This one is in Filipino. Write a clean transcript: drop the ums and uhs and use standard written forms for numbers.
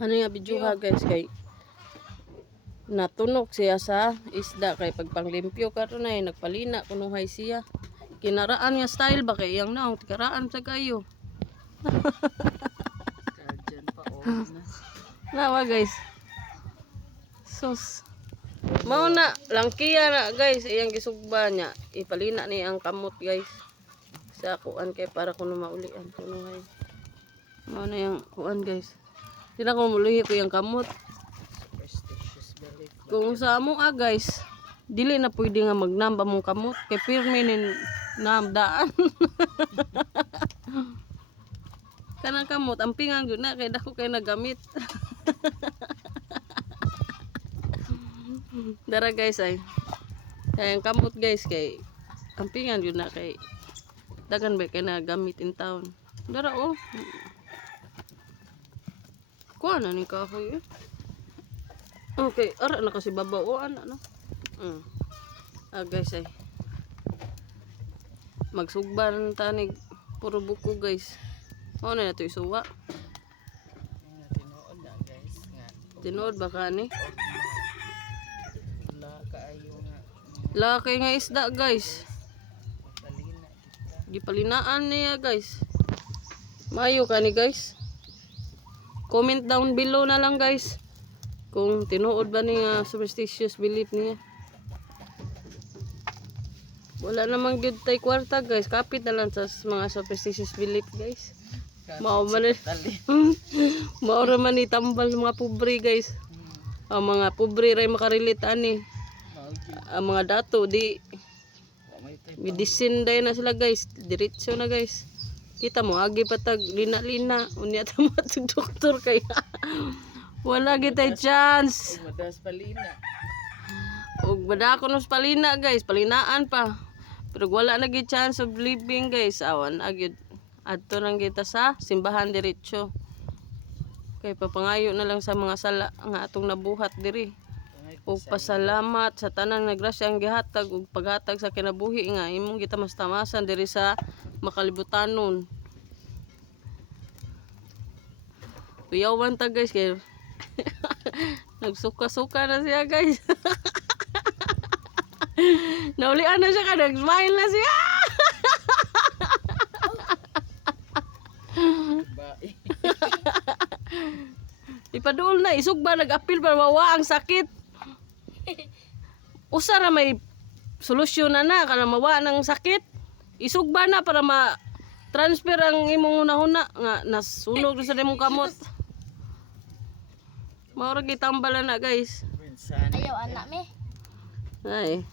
Ano nga video ha guys kay natunok siya sa isda kay pagpanglimpyo karon ay nagpalina kunuhay siya. Kinaraan nga style ba kay yang naong tikaraan sa kayo. Kadyan pa na. Nawa guys. Sus. Mao na langkiya na guys iyang gisugba niya. Ipalina ni ang kamot guys. Sa kuan kay para kuno maulian kunuhay. Mao na yang kuan guys. Sila ko muluhi ko yung kamot. Superstitious belief. Kung sa amo guys, dili na pwede nga magnamba mong kamot. Kay pirmi nin namdaan. Kanang kamot, ang pingang yun na. Kaya dako kayo nagamit. Dara guys ay. Kaya ang kamot guys kay ang pingang yun na kay dagan ba kayo nagamit in town. Dara oh. Kuha na ni kahoy eh. Okay, ara na kasi babaw ana no. Guys ay. Magsugban tanig puro buko guys. Mao na to isuwa. Tinuod na guys nga. Tinuod ba kani? Wala kaayo nga. Laki nga isda guys. Palina kita. Gipalinaan niya guys. Mayo kani guys. Comment down below na lang guys. Kung tinuod ba niya superstitious belief niya. Wala namang good tay kwarta guys. Kapit na lang sa mga superstitious belief guys. Mao man mao ra man itambal mga pobre guys. Ang mga pobre ray makarelate ani. Ang mga dato di medicine day na sila guys. Diretso na guys. Kita mo agi patag lina-lina unya ta mo doktor kay wala gitay chance. Madas palina. Og bada ko nos palina guys, palinaan pa. Pero wala na gid chance of living guys. Awan agid adto nang kita sa simbahan diretso. Kay papangayo na lang sa mga sala nga atong nabuhat diri. Og pasalamat sa tanang nagrasya ang gihatag ug paghatag sa kinabuhi nga imong kita mas tamasan diri sa makalibutanon. Kuyawan ta guys kay nagsuka-suka na siya guys. Naulian na siya ka nag-smile na siya. Ipaduol na isugba nag-apil para mawa ang sakit. Usa ra may solusyon na kana mawa ng sakit. Isugba na para ma-transfer ang imong una-una nga nasunog sa imong kamot. Maura gitambalan na guys. Ayaw Ayaw anak me. Ay.